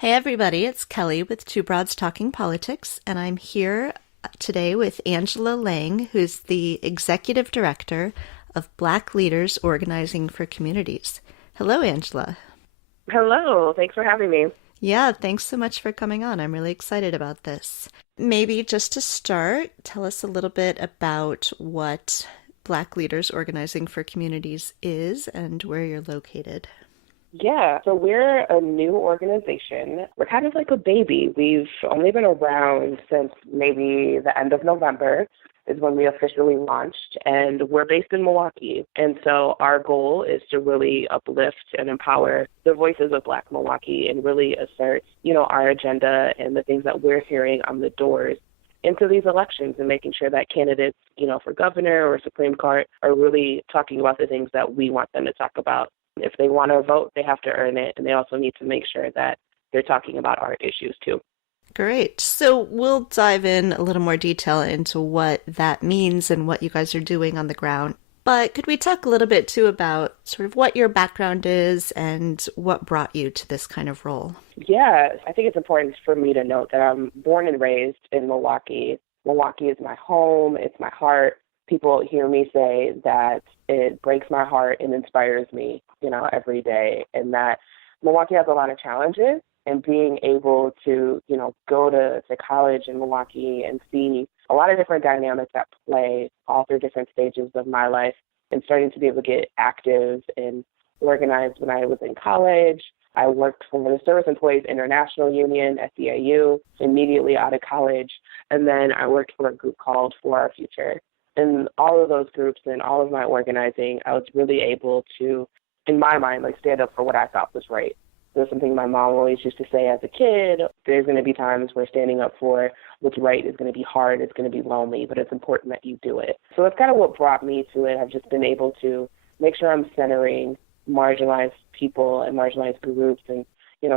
Hey everybody, it's Kelly with Two Broads Talking Politics, and I'm here today with Angela Lang, who's the Executive Director of Black Leaders Organizing for Communities. Hello, Angela. Hello, thanks for having me. Yeah, thanks so much for coming on. I'm really excited about this. Maybe just to start, tell us a little bit about what Black Leaders Organizing for Communities is and where you're located. Yeah, so we're a new organization. We're kind of like a baby. We've only been around since maybe the end of November is when we officially launched, and we're based in Milwaukee. And so our goal is to really uplift and empower the voices of Black Milwaukee and really assert, our agenda and the things that we're hearing on the doors into these elections and making sure that candidates, for governor or Supreme Court are really talking about the things that we want them to talk about. If they want to vote, they have to earn it, and they also need to make sure that they're talking about our issues too. Great. So we'll dive in a little more detail into what that means and what you guys are doing on the ground. But could we talk a little bit too about sort of what your background is and what brought you to this kind of role? Yeah, I think it's important for me to note that I'm born and raised in Milwaukee. Milwaukee is my home, it's my heart. People hear me say that it breaks my heart and inspires me, every day, and that Milwaukee has a lot of challenges. And being able to, go to college in Milwaukee and see a lot of different dynamics at play all through different stages of my life and starting to be able to get active and organized when I was in college. I worked for the Service Employees International Union, SEIU, immediately out of college. And then I worked for a group called For Our Future. In all of those groups and all of my organizing, I was really able to, in my mind, stand up for what I thought was right. There's something my mom always used to say as a kid. There's going to be times where standing up for what's right is going to be hard, it's going to be lonely, but it's important that you do it. So that's kind of what brought me to it. I've just been able to make sure I'm centering marginalized people and marginalized groups and,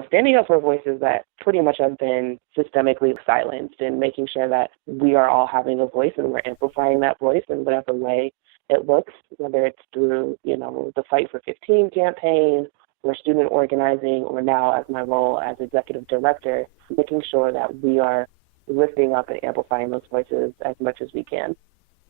standing up for voices that pretty much have been systemically silenced and making sure that we are all having a voice and we're amplifying that voice in whatever way it looks, whether it's through, the Fight for 15 campaign or student organizing, or now as my role as executive director, making sure that we are lifting up and amplifying those voices as much as we can.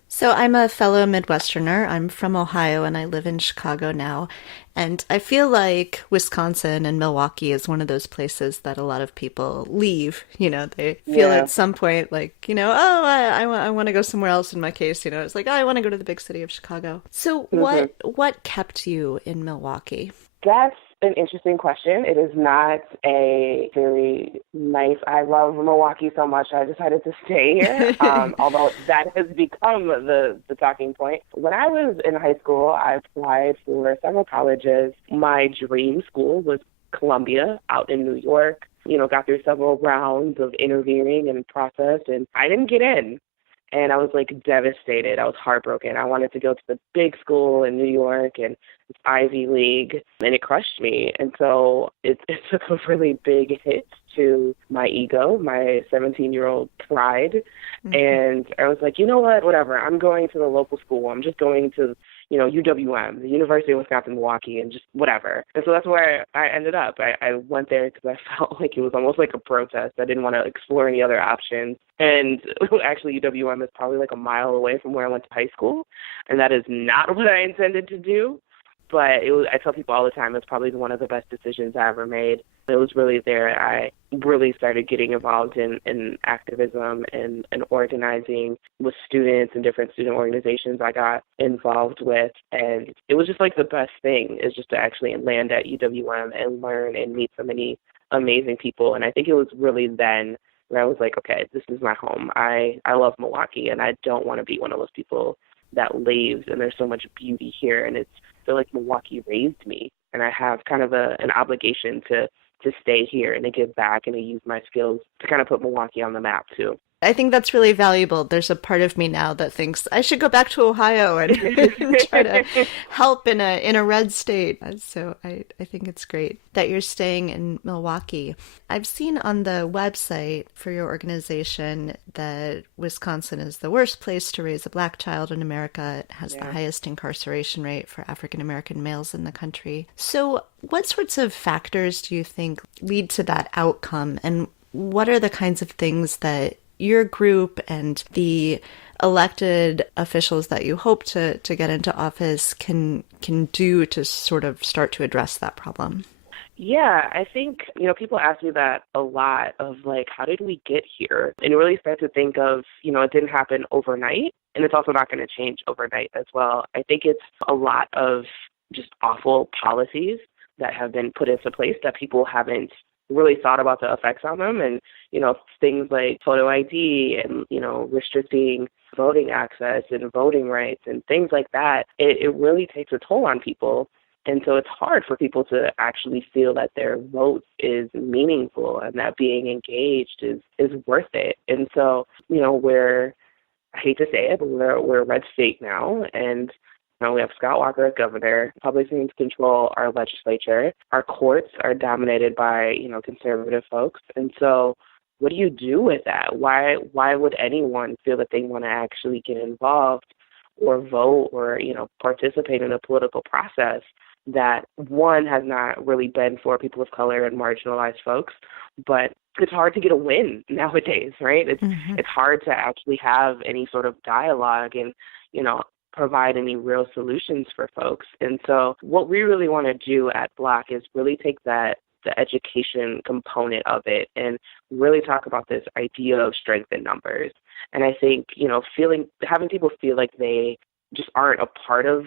So I'm a fellow Midwesterner. I'm from Ohio and I live in Chicago now. And I feel like Wisconsin and Milwaukee is one of those places that a lot of people leave. They feel Yeah. at some point like, oh, I want to go somewhere else. In my case, it's like, oh, I want to go to the big city of Chicago. So hmm what kept you in Milwaukee? That's an interesting question. It is not a very nice. I love Milwaukee so much. I decided to stay here, although that has become the talking point. When I was in high school, I applied for several colleges. My dream school was Columbia out in New York. Got through several rounds of interviewing and process, and I didn't get in. And I was devastated. I was heartbroken. I wanted to go to the big school in New York and Ivy League, and it crushed me. And so it took a really big hit to my ego, my 17-year-old pride. Mhm. And I was like, you know what, whatever. I'm going to the local school. I'm just going to, UWM, the University of Wisconsin-Milwaukee, and just whatever. And so that's where I ended up. I went there because I felt like it was almost like a protest. I didn't want to explore any other options. And actually, UWM is probably a mile away from where I went to high school. And that is not what I intended to do. But I tell people all the time, it's probably one of the best decisions I ever made. It was really there I really started getting involved in activism and organizing with students and different student organizations I got involved with. And it was just the best thing is just to actually land at UWM and learn and meet so many amazing people. And I think it was really then where I was like, okay, this is my home. I love Milwaukee, and I don't want to be one of those people that leaves. And there's so much beauty here, and I feel like Milwaukee raised me, and I have kind of an obligation to stay here and to give back and to use my skills to kind of put Milwaukee on the map too. I think that's really valuable. There's a part of me now that thinks I should go back to Ohio and try to help in a red state. So I think it's great that you're staying in Milwaukee. I've seen on the website for your organization that Wisconsin is the worst place to raise a Black child in America. It has the highest incarceration rate for African American males in the country. So what sorts of factors do you think lead to that outcome, and what are the kinds of things that your group and the elected officials that you hope to get into office can do to sort of start to address that problem? Yeah, I think, people ask me that a lot of like, how did we get here? And really start to think of, it didn't happen overnight, and it's also not going to change overnight as well. I think it's a lot of just awful policies that have been put into place that people haven't really thought about the effects on them. And, things like photo ID and, restricting voting access and voting rights and things like that, it really takes a toll on people. And so it's hard for people to actually feel that their vote is meaningful and that being engaged is worth it. And so, I hate to say it, but we're a red state now, and we have Scott Walker as governor. Republicans control our legislature. Our courts are dominated by, conservative folks. And so what do you do with that? Why would anyone feel that they want to actually get involved or vote or, participate in a political process that, one, has not really been for people of color and marginalized folks, but it's hard to get a win nowadays, right? It's hard to actually have any sort of dialogue and, provide any real solutions for folks. And so what we really want to do at BLOC is really take the education component of it and really talk about this idea of strength in numbers. And I think, having people feel like they just aren't a part of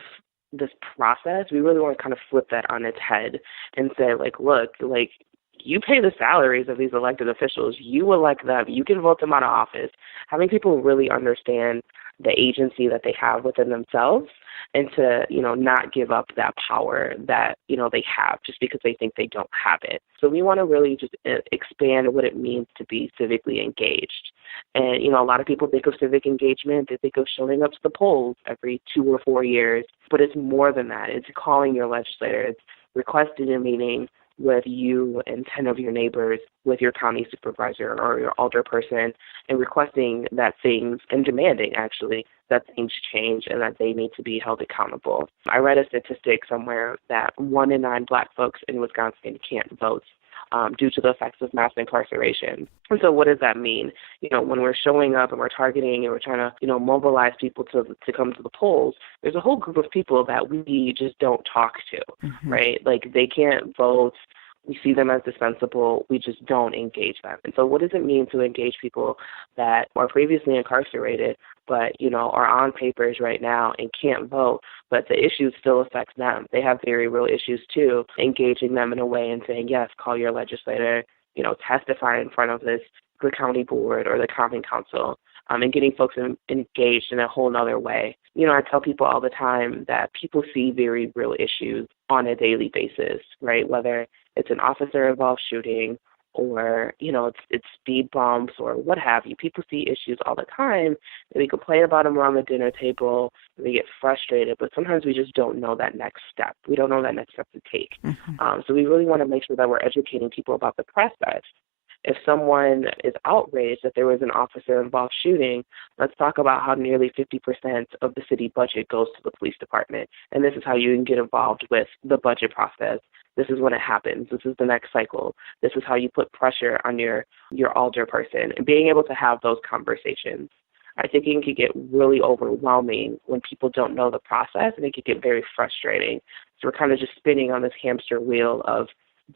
this process, we really want to kind of flip that on its head and say, like, look, like, you pay the salaries of these elected officials, you elect them, you can vote them out of office. Having people really understand the agency that they have within themselves and to, not give up that power that, they have just because they think they don't have it. So we want to really just expand what it means to be civically engaged. And, a lot of people think of civic engagement, they think of showing up to the polls every 2 or 4 years, but it's more than that. It's calling your legislator, it's requesting a meeting with you and 10 of your neighbors, with your county supervisor or your alderperson, and requesting that things, and demanding actually, that things change and that they need to be held accountable. I read a statistic somewhere that 1 in 9 Black folks in Wisconsin can't vote due to the effects of mass incarceration. And so what does that mean? When we're showing up and we're targeting and we're trying to, mobilize people to come to the polls, there's a whole group of people that we just don't talk to, right? Like, they can't vote. We see them as dispensable. We just don't engage them. And so what does it mean to engage people that are previously incarcerated but, are on papers right now and can't vote, but the issue still affects them? They have very real issues too. Engaging them in a way and saying, yes, call your legislator, testify in front of the county board or the common council, and getting folks engaged in a whole nother way. I tell people all the time that people see very real issues on a daily basis, right? Whether it's an officer-involved shooting or, it's speed bumps or what have you. People see issues all the time, and we complain about them around the dinner table, and we get frustrated, but sometimes we just don't know that next step. We don't know that next step to take. So we really want to make sure that we're educating people about the process. If someone is outraged that there was an officer-involved shooting, let's talk about how nearly 50% of the city budget goes to the police department. And this is how you can get involved with the budget process. This is when it happens. This is the next cycle. This is how you put pressure on your alderperson. And being able to have those conversations, I think it can get really overwhelming when people don't know the process, and it can get very frustrating. So we're kind of just spinning on this hamster wheel of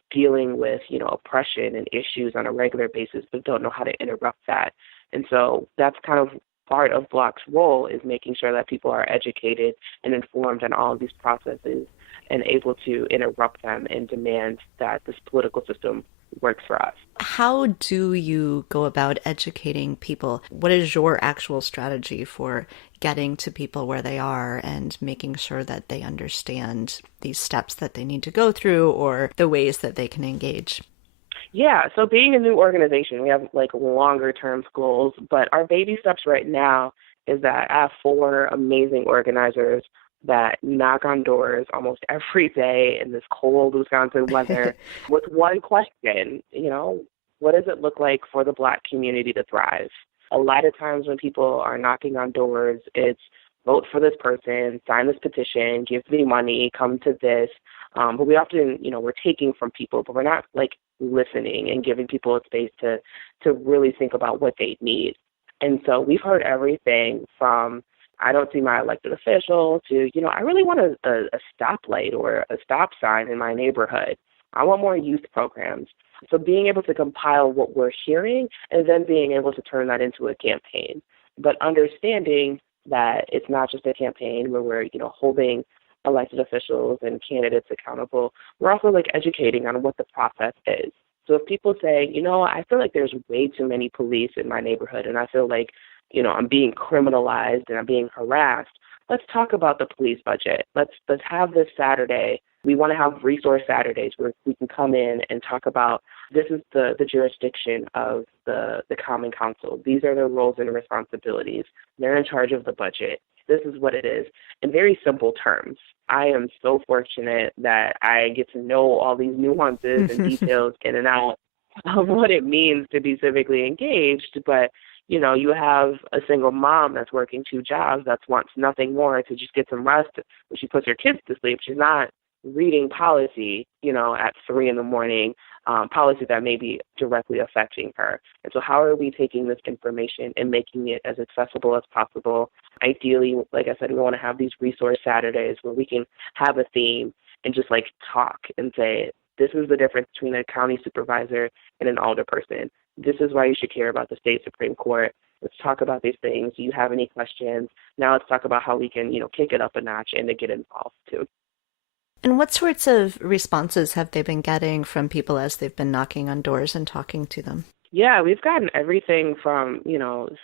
dealing with, oppression and issues on a regular basis, but don't know how to interrupt that. And so that's kind of part of BLOC's role, is making sure that people are educated and informed on all of these processes and able to interrupt them and demand that this political system works for us. How do you go about educating people? What is your actual strategy for getting to people where they are and making sure that they understand these steps that they need to go through or the ways that they can engage? Yeah, so being a new organization, we have like longer term goals, but our baby steps right now is that I have four amazing organizers that knock on doors almost every day in this cold Wisconsin weather with one question, what does it look like for the Black community to thrive? A lot of times when people are knocking on doors, it's vote for this person, sign this petition, give me money, come to this. But we often, we're taking from people, but we're not like listening and giving people a space to really think about what they need. And so we've heard everything from I don't see my elected official to, I really want a stoplight or a stop sign in my neighborhood. I want more youth programs. So being able to compile what we're hearing and then being able to turn that into a campaign, but understanding that it's not just a campaign where we're, holding elected officials and candidates accountable. We're also like educating on what the process is. So if people say, I feel like there's way too many police in my neighborhood and I feel like, I'm being criminalized and I'm being harassed, let's talk about the police budget. Let's have this Saturday. We want to have resource Saturdays where we can come in and talk about this is the jurisdiction of the Common Council. These are their roles and responsibilities. They're in charge of the budget. This is what it is in very simple terms. I am so fortunate that I get to know all these nuances and details in and out of what it means to be civically engaged. But, you have a single mom that's working two jobs that wants nothing more to just get some rest when she puts her kids to sleep. She's not reading policy, at 3 a.m, policy that may be directly affecting her. And so how are we taking this information and making it as accessible as possible? Ideally, like I said, we want to have these resource Saturdays where we can have a theme and just like talk and say, this is the difference between a county supervisor and an alderperson. This is why you should care about the state Supreme Court. Let's talk about these things. Do you have any questions? Now let's talk about how we can, kick it up a notch and to get involved too. And what sorts of responses have they been getting from people as they've been knocking on doors and talking to them? Yeah, we've gotten everything from,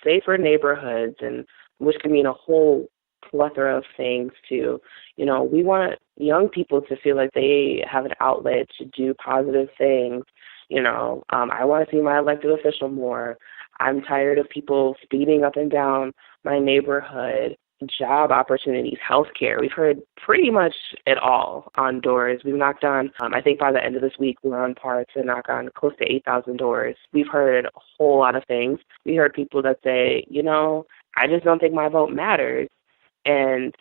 safer neighborhoods, and which can mean a whole plethora of things to, we want young people to feel like they have an outlet to do positive things. I want to see my elected official more. I'm tired of people speeding up and down my neighborhood. Job opportunities, healthcare. We've heard pretty much it all on doors. We've knocked on, I think by the end of this week, we're on par to knock on close to 8,000 doors. We've heard a whole lot of things. We heard people that say, I just don't think my vote matters. And,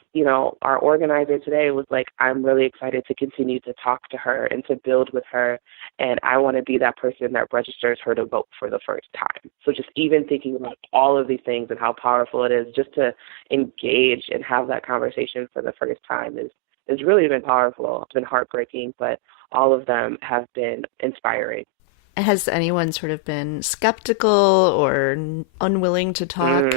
our organizer today was like, I'm really excited to continue to talk to her and to build with her. And I want to be that person that registers her to vote for the first time. So just even thinking about all of these things and how powerful it is just to engage and have that conversation for the first time is really been powerful. It's been heartbreaking, but all of them have been inspiring. Has anyone sort of been skeptical or unwilling to talk?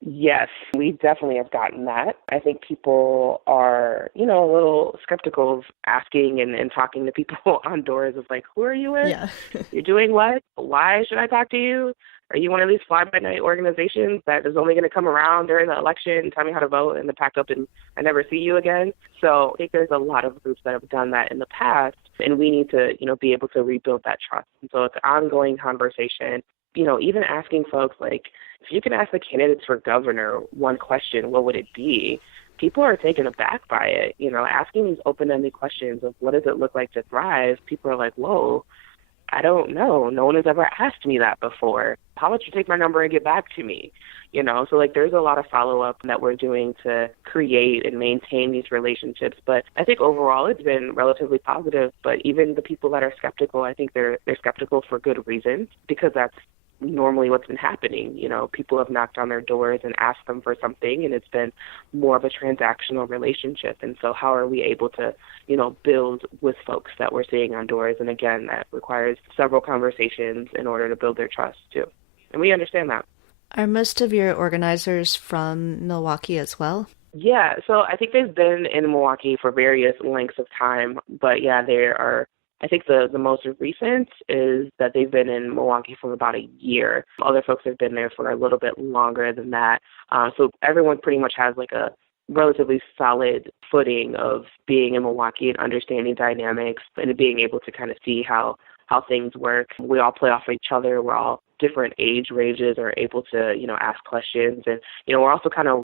Yes, we definitely have gotten that. I think people are, a little skeptical of asking and talking to people on doors of like, who are you with? Yeah. You're doing what? Why should I talk to you? Are you one of these fly-by-night organizations that is only going to come around during the election and tell me how to vote and then pack up and I never see you again? So I think there's a lot of groups that have done that in the past, and we need to, be able to rebuild that trust. And so it's an ongoing conversation. Even asking folks like, if you can ask the candidates for governor one question, what would it be? People are taken aback by it. Asking these open-ended questions of what does it look like to thrive, people are like, whoa, I don't know. No one has ever asked me that before. How about you take my number and get back to me? So like there's a lot of follow-up that we're doing to create and maintain these relationships. But I think overall it's been relatively positive. But even the people that are skeptical, I think they're skeptical for good reasons, because that's normally what's been happening. People have knocked on their doors and asked them for something, and it's been more of a transactional relationship. And so how are we able to, build with folks that we're seeing on doors? And again, that requires several conversations in order to build their trust too. And we understand that. Are most of your organizers from Milwaukee as well? Yeah, so I think they've been in Milwaukee for various lengths of time, but yeah, I think the most recent is that they've been in Milwaukee for about a year. Other folks have been there for a little bit longer than that. So everyone pretty much has like a relatively solid footing of being in Milwaukee and understanding dynamics and being able to kind of see how how things work. We all play off of each other. We're all different age ranges are able to, ask questions. And, we're also kind of